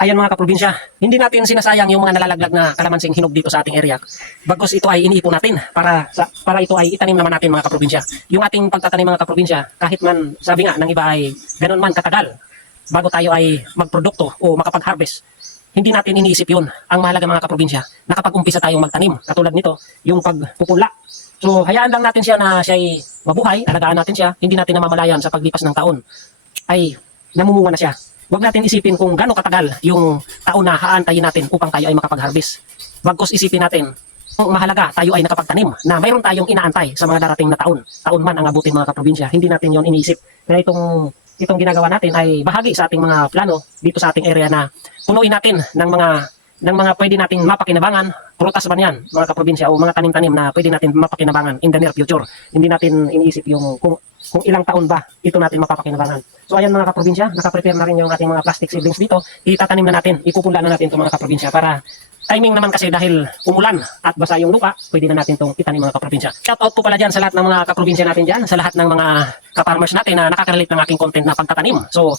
Ayan mga kaprobinsya, hindi natin sinasayang yung mga nalalaglag na kalamansing hinog dito sa ating area. Bagkus ito ay iniipon natin para ito ay itanim naman natin mga kaprobinsya. Yung ating pagtatanim mga kaprobinsya, kahit man sabi nga ng iba ay ganun man katagal bago tayo ay magprodukto o makapag-harvest, hindi natin iniisip yun. Ang mahalaga mga kaprobinsya, nakapag-umpisa tayong magtanim. Katulad nito, yung pagpupula. So hayaan lang natin siya na siya ay mabuhay, alagaan natin siya, hindi natin namamalayan sa paglipas ng taon ay namumunga na siya. Huwag natin isipin kung gaano katagal yung taon na haantayin natin upang tayo ay makapag-harvest. Bagkus isipin natin, kung mahalaga tayo ay nakapagtanim na mayroon tayong inaantay sa mga darating na taon. Taon man ang abutin mga kaprobinsya, hindi natin yon iniisip. Kaya itong ginagawa natin ay bahagi sa ating mga plano dito sa ating area na punuin natin ng mga pwede nating mapakinabangan, prutas man yan, mga kaprobinsya, o mga tanim-tanim na pwede natin mapakinabangan in the near future. Hindi natin iniisip yung kung ilang taon ba ito natin mapapakinabangan. So ayan mga kaprobinsya, nakaprepare na rin yung ating mga plastic seedlings dito. Itatanim na natin, ipupula na natin ito mga kaprobinsya para timing naman kasi dahil umulan at basa yung lupa, pwede na natin itong itanim mga kaprobinsya. Shout out po pala dyan sa lahat ng mga kaprobinsya natin dyan, sa lahat ng mga kaparmers natin na nakaka-relate ng aking content na pagtatanim. So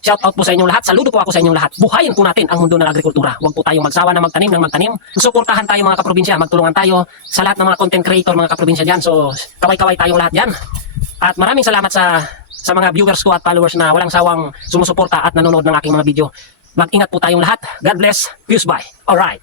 shout out po sa inyong lahat, saludo po ako sa inyong lahat. Buhayin po natin ang mundo ng agrikultura. Huwag po tayong magsawa na magtanim ng magtanim. Suportahan tayo mga kaprobinsya, magtulungan tayo sa lahat ng mga content creator mga kaprobinsya dyan. So kaway-kaway tayong lahat dyan. At maraming salamat sa mga viewers ko at followers na walang sawang sumusuporta at nanonood ng aking mga video. Mag-ingat po tayong lahat. God bless. Peace bye. Alright.